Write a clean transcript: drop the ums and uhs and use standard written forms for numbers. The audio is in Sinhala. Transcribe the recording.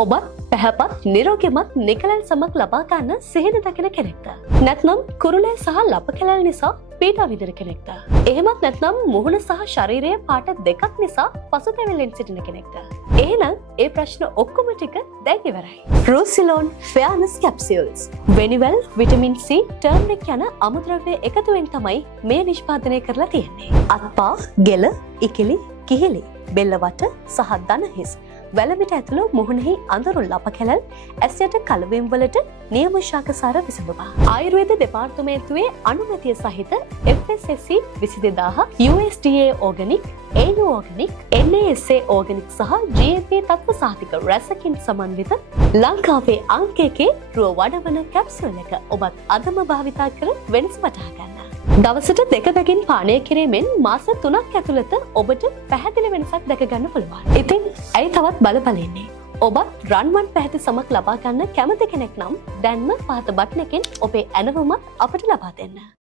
ඔබත් පැහැපත් නිරෝගිමත් නිකලල් සමක් ලබා ගන්න සිහින දකින කෙනෙක්ද? නැත්නම් කුරුලෑ සහ ලප කැලල් නිසා පීඩා විඳින කෙනෙක්ද? එහෙමත් නැත්නම් මුහුණ සහ ශරීරයේ පාට දෙකක් නිසා පසුතැවිල්ලෙන් සිටින කෙනෙක්ද? එහෙනම් ඒ ප්‍රශ්න ඔක්කොම ටික දැන් ඉවරයි. රූසිලෝන් ෆෙයානස් කැප්සියුල්ස් වෙනිවල් විටමින් C ටර්මරික් යන අමුද්‍රව්‍ය එකතුවෙන් තමයි මේ නිෂ්පාදනය කරලා තියෙන්නේ. අත්පා ගෙල ඉකිලි කිහිලි බෙල්ලවට සහ දන හිස් වැලමිට ඇතුළු මුහුණෙහි අඳුරු ලප කැලල් ඇස් යට කලවීම් වලට නියම ශාකසාර විසඳුම. ආයුර්වේද දෙපාර්තමේන්තුවේ අනුමැතිය සහිත FSSC 22000 USDA organic AU organic NASA organic සහ GMP තත්ත්ව සහතික රැසකින් සමන්විත ලංකාවේ අංක 1 රුව වඩවන කැප්සියුල් එක ඔබත් අදම භාවිතා කර වෙනස වටහා ගන්න. දවසට 2 බැගින් පානය කිරීමෙන් මාස 3ක් ඇතුළත ඔබට පැහැදිලි වෙනසක් දැක ගන්න පුළුවන්. ඉතින් ඇයි තවත් බලපලින්නේ? ඔබත් රන්වන් පැහැති සමක් ලබා ගන්න කැමති කෙනෙක් නම් දැන්ම පහත බටන් එකෙන් ඔබේ ඇනවුමක් අපට ලබා දෙන්න.